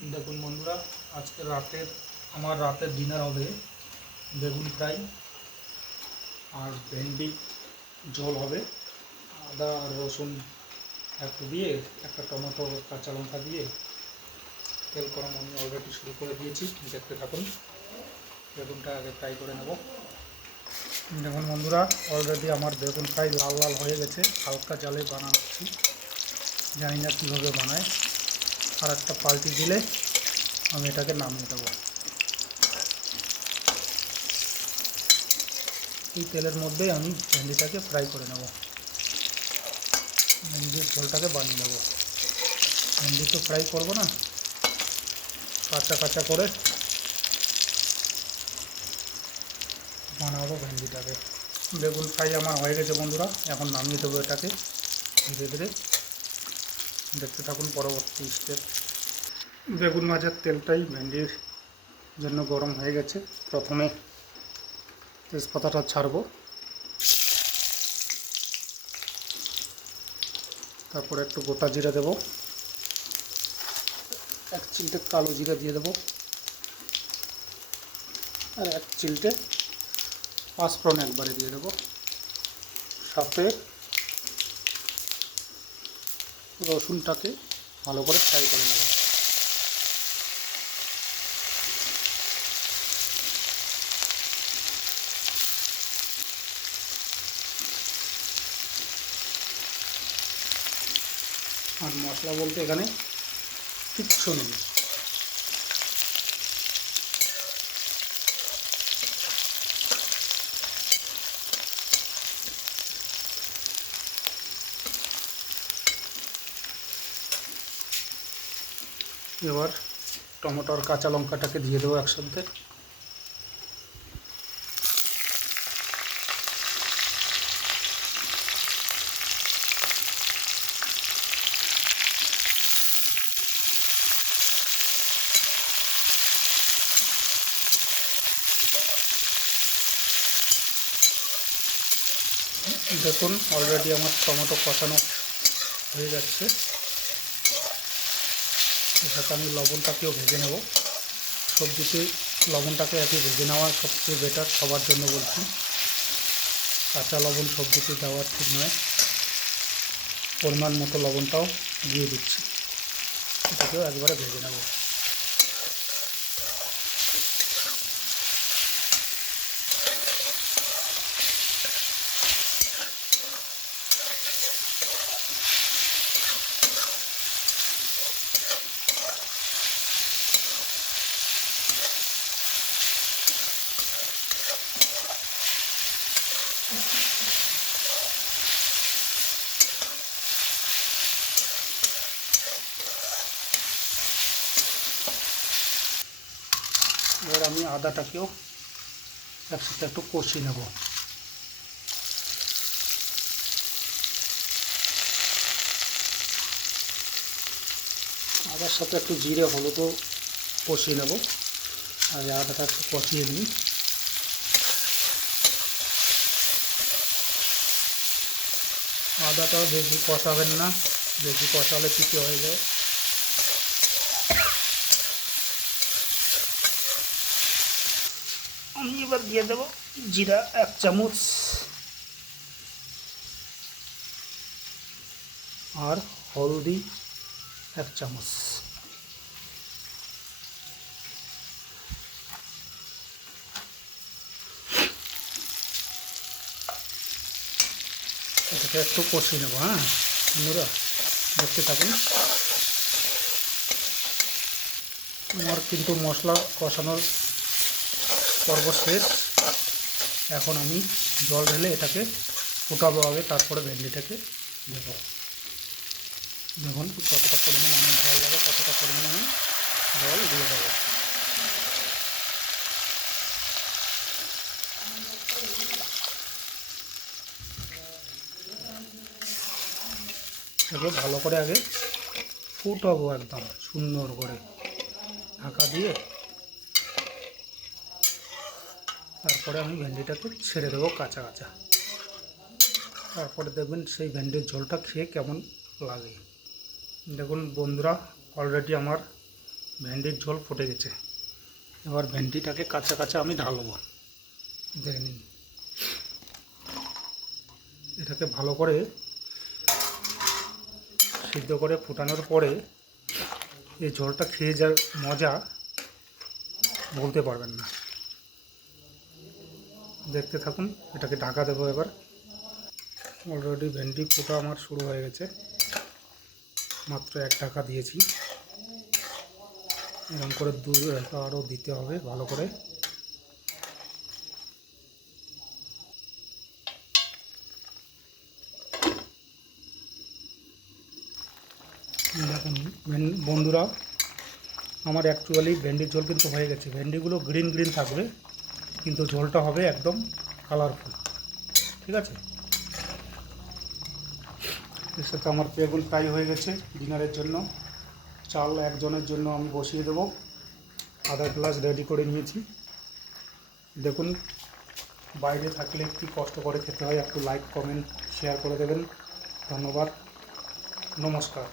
দেখুন বন্ধুরা, আজকে আমার রাতের ডিনার হবে বেগুন ফ্রাই আর ভেন্ডি ঝোল হবে। আদা আর রসুন একটু দিয়ে, একটা টমেটো কাঁচা লঙ্কা দিয়ে তেল গরম আমি অলরেডি শুরু করে দিয়েছি। দেখতে থাকুন। বেগুনটা আগে ফ্রাই করে নেব। দেখুন বন্ধুরা, অলরেডি আমার বেগুন ফ্রাই লাল লাল হয়ে গেছে। হালকা জালে বানাচ্ছি, জানি না কীভাবে বানায়। আর একটা পাল্টি দিলে আমি এটাকে নামিয়ে দেবো। এই তেলের মধ্যেই আমি ভেন্ডিটাকে ফ্রাই করে নেব। ভেন্ডির ঝোলটাকে বানিয়ে নেব। ভেন্ডি তো ফ্রাই করবো না, কাঁচা কাঁচা করে বানাবো ভেন্ডিটাকে। বেগুন ফ্রাই আমার হয়ে গেছে বন্ধুরা, এখন নামিয়ে দেবো এটাকে ধীরে ধীরে। দেখতে থাকুন পরবর্তী স্টেপ। বেগুন ভাজার তেলটাই ভেন্ডির জন্য গরম হয়ে গেছে। প্রথমে তেজপাতাটা ছাড়বো, তারপরে একটু গোটা জিরা দেবো, এক চিমটে কালো জিরা দিয়ে দেবো, আর এক চিমটে পাঁচফোড়ন একবারে দিয়ে দেবো। সাথে রসুনটাকে ভালো করে ফ্রাই করে নেব। আর মশলা বলতে এখানে কিচ্ছু নেই। এবার টমেটো আর কাঁচা লঙ্কাটাকে দিয়ে দেবো একসাথে। দেখুন অলরেডি আমার টমেটো কষানো হয়ে যাচ্ছে। এর সাথে আমি লবণটাকেও ভেজে নেব। সবজিতে লবণটাকে একই ভেজে নেওয়া সবচেয়ে বেটার, সবার জন্য বলছি। কাঁচা লবণ সবজিতে দেওয়া ঠিক নয়। পরিমাণ মতো লবণটাও দিয়ে দিচ্ছি, এটাকেও একবারে ভেজে নেব। এবার আমি আদাটাকেও একসাথে একটু কষিয়ে নেব। আদার সাথে একটু জিরে হলুদও কষিয়ে নেব। আর আদাটা একটু কষিয়ে নিই। আদাটাও বেশি কষাবেন না, বেশি কষালে পিঠে হয়ে যায়। আমি এবার দিয়ে দেব জিরা 1 চামচ আর হলদি 1 চামচ। এটাকে একটু কষিয়ে নেবো। হ্যাঁ বন্ধুরা, দেখতে থাকুন। আমার কিন্তু মশলা কষানোর পর্ব শেষ। এখন আমি জল ঢেলে এটাকে ফুটাবো আগে, তারপরে ভেন্ডিটাকে দেবো। দেখুন কতটা পরিমাণ আমার জল লাগে, কতটা পরিমাণে আমি জল দিয়ে দেবো। এটাকে ভালো করে আগে ফুটাবো একদম সুন্দর করে ঢাকা দিয়ে। তারপরে আমি ভেন্ডিটাকে ছেড়ে দেবো কাঁচা কাঁচা। তারপরে দেখবেন সেই ভেন্ডির ঝোলটা খেয়ে কেমন লাগে। দেখুন বন্ধুরা, অলরেডি আমার ভেন্ডির ঝোল ফুটে গেছে। এবার ভেন্ডিটাকে কাঁচা কাঁচা আমি ঢালবো। দেখে নিন, এটাকে ভালো করে সিদ্ধ করে ফুটানোর পরে এই ঝোলটা খেয়ে যার মজা বলতে পারবেন না। দেখতে থাকুন, এটাকে ঢাকা দেবো এবার। অলরেডি ভেন্ডি ফোটা আমার শুরু হয়ে গেছে, মাত্র 1 ঢাকা দিয়েছি। এরকম করে 2 ঢাকা আরও দিতে হবে ভালো করে। দেখুন বন্ধুরা, আমার অ্যাকচুয়ালি ভেন্ডির ঝোল কিন্তু হয়ে গেছে। ভেন্ডিগুলো গ্রিন গ্রিন থাকবে, কিন্তু ঝোলটা হবে একদম কালারফুল। ঠিক আছে, এর সাথে আমার বেগুন ফ্রাই হয়ে গেছে ডিনারের জন্য। চাল একজনের জন্য আমি বসিয়ে দেবো, আধা গ্লাস রেডি করে নিয়েছি। দেখুন, বাইরে থাকলে একটু কষ্ট করে খেতে হয়। একটু লাইক কমেন্ট শেয়ার করে দেবেন। ধন্যবাদ, নমস্কার।